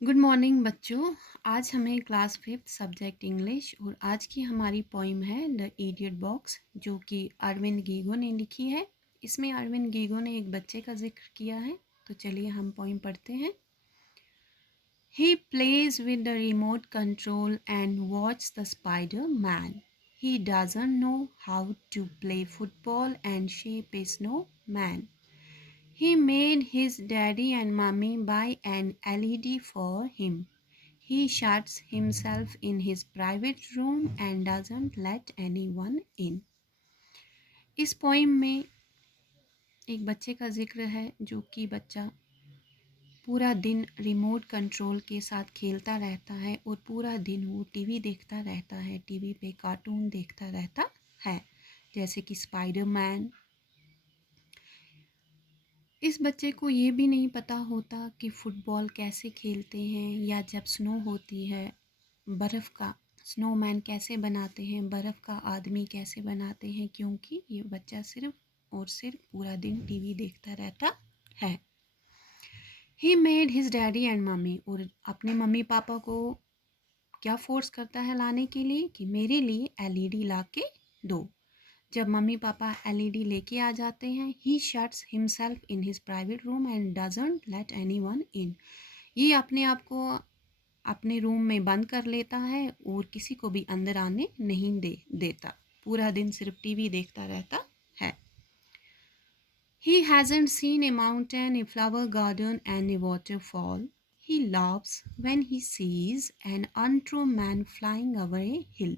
Good morning बच्चों। आज हमें क्लास फिफ्थ सब्जेक्ट इंग्लिश और आज की हमारी पोइम है द इडियट बॉक्स, जो कि अरविंद गीगो ने लिखी है। इसमें अरविंद गीगो ने एक बच्चे का जिक्र किया है। तो चलिए हम पोइम पढ़ते हैं। He plays with the remote control and watches the Spider-Man. He doesn't know how to play football and shape a snowman. He made his daddy and mummy buy an LED for him. He shuts himself in his private room and doesn't let anyone in. इस poem में एक बच्चे का जिक्र है जो कि बच्चा पूरा दिन रिमोट कंट्रोल के साथ खेलता रहता है और पूरा दिन वो टीवी देखता रहता है। टीवी पे कार्टून देखता रहता है, जैसे कि स्पाइडरमैन। इस बच्चे को ये भी नहीं पता होता कि फुटबॉल कैसे खेलते हैं, या जब स्नो होती है बर्फ़ का स्नोमैन कैसे बनाते हैं, बर्फ़ का आदमी कैसे बनाते हैं, क्योंकि ये बच्चा सिर्फ और सिर्फ पूरा दिन टीवी देखता रहता है। He made his daddy and mummy, और अपने मम्मी पापा को क्या फोर्स करता है लाने के लिए कि मेरे लिए एलईडी ला के दो। जब मम्मी पापा एलईडी लेके आ जाते हैं, he shuts himself in his private room and doesn't let anyone in. ये अपने आप को अपने रूम में बंद कर लेता है और किसी को भी अंदर आने नहीं देता। पूरा दिन सिर्फ टीवी देखता रहता है। He hasn't seen a mountain, a flower garden, and a waterfall. He laughs when he sees an untrue man flying over a hill.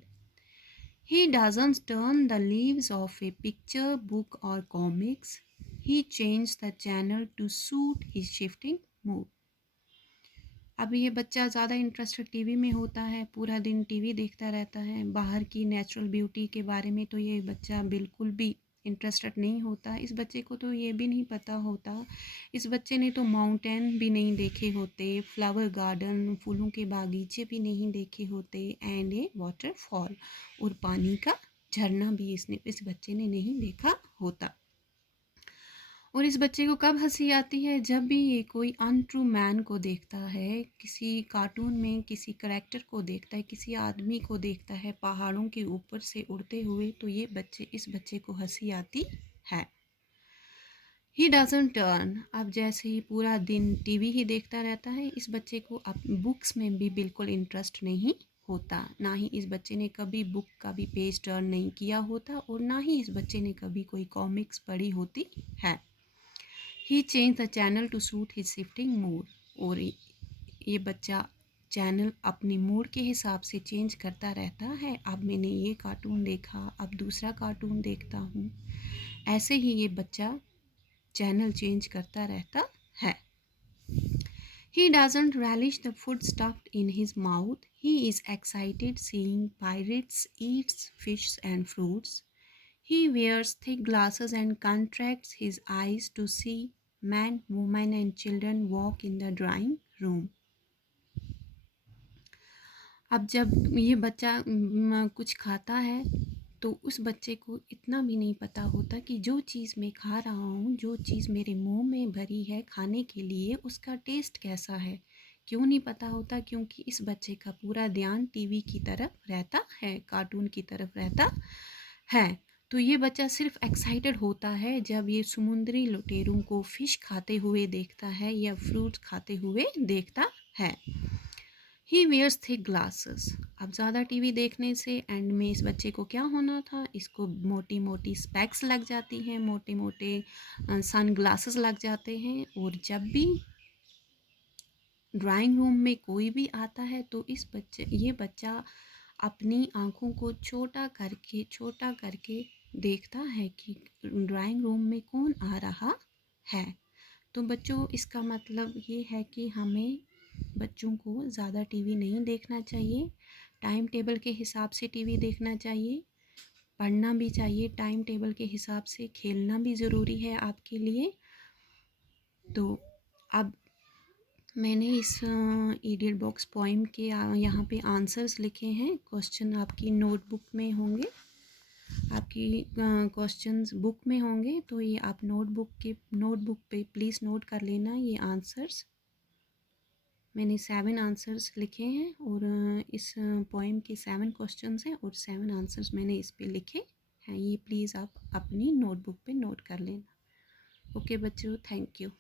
He doesn't turn the leaves of a picture book or comics. He changes the channel to suit his shifting mood. अब ये बच्चा ज़्यादा interested TV में होता है, पूरा दिन TV देखता रहता है। बाहर की नेचुरल ब्यूटी के बारे में तो ये बच्चा बिल्कुल भी इंटरेस्टेड नहीं होता। इस बच्चे को तो ये भी नहीं पता होता। इस बच्चे ने तो माउंटेन भी नहीं देखे होते, फ्लावर गार्डन फूलों के बागीचे भी नहीं देखे होते, एंड ए वाटरफॉल और पानी का झरना भी इस बच्चे ने नहीं देखा होता। और इस बच्चे को कब हंसी आती है? जब भी ये कोई अनट्रू मैन को देखता है, किसी कार्टून में किसी करेक्टर को देखता है, किसी आदमी को देखता है पहाड़ों के ऊपर से उड़ते हुए, तो ये इस बच्चे को हंसी आती है। ही डजंट टर्न, अब जैसे ही पूरा दिन टीवी ही देखता रहता है, इस बच्चे को अब बुक्स में भी बिल्कुल इंटरेस्ट नहीं होता। ना ही इस बच्चे ने कभी बुक का भी पेज टर्न नहीं किया होता, और ना ही इस बच्चे ने कभी कोई कॉमिक्स पढ़ी होती है। He change the channel to suit his shifting mood, और ये बच्चा चैनल अपनी मूड के हिसाब से चेंज करता रहता है। अब मैंने ये कार्टून देखा, अब दूसरा कार्टून देखता हूँ। ऐसे ही ये बच्चा चैनल चेंज करता रहता है। He doesn't relish the food stuffed in his mouth. He is excited seeing pirates eat fish and fruits. He wears thick glasses and contracts his eyes to see men, women and children walk in the drawing room. अब जब ये बच्चा कुछ खाता है, तो उस बच्चे को इतना भी नहीं पता होता कि जो चीज़ मैं खा रहा हूँ, जो चीज़ मेरे मुंह में भरी है खाने के लिए, उसका टेस्ट कैसा है। क्यों नहीं पता होता? क्योंकि इस बच्चे का पूरा ध्यान टीवी की तरफ रहता है, कार्टून की तरफ रहता है। तो ये बच्चा सिर्फ एक्साइटेड होता है जब ये समुद्री लुटेरों को फ़िश खाते हुए देखता है या फ्रूट खाते हुए देखता है। ही वेयर्स थिक ग्लासेस, अब ज़्यादा टीवी देखने से एंड में इस बच्चे को क्या होना था? इसको मोटी मोटी स्पेक्स लग जाती हैं, मोटे मोटे सन ग्लासेस लग जाते हैं। और जब भी ड्राइंग रूम में कोई भी आता है, तो ये बच्चा अपनी आँखों को छोटा करके देखता है कि ड्राइंग रूम में कौन आ रहा है। तो बच्चों, इसका मतलब ये है कि हमें बच्चों को ज़्यादा टीवी नहीं देखना चाहिए। टाइम टेबल के हिसाब से टीवी देखना चाहिए, पढ़ना भी चाहिए टाइम टेबल के हिसाब से, खेलना भी ज़रूरी है आपके लिए। तो अब मैंने इस इडियट बॉक्स पोइम के यहाँ पे आंसर्स लिखे हैं। क्वेश्चन आपकी नोटबुक में होंगे, आपकी क्वेश्चंस बुक में होंगे, तो ये आप नोटबुक पे प्लीज़ नोट कर लेना ये आंसर्स। मैंने 7 आंसर्स लिखे हैं और इस पोएम के 7 क्वेश्चंस हैं और 7 आंसर्स मैंने इस पे लिखे हैं। ये प्लीज़ आप अपनी नोटबुक पे नोट कर लेना। ओके बच्चों, थैंक यू।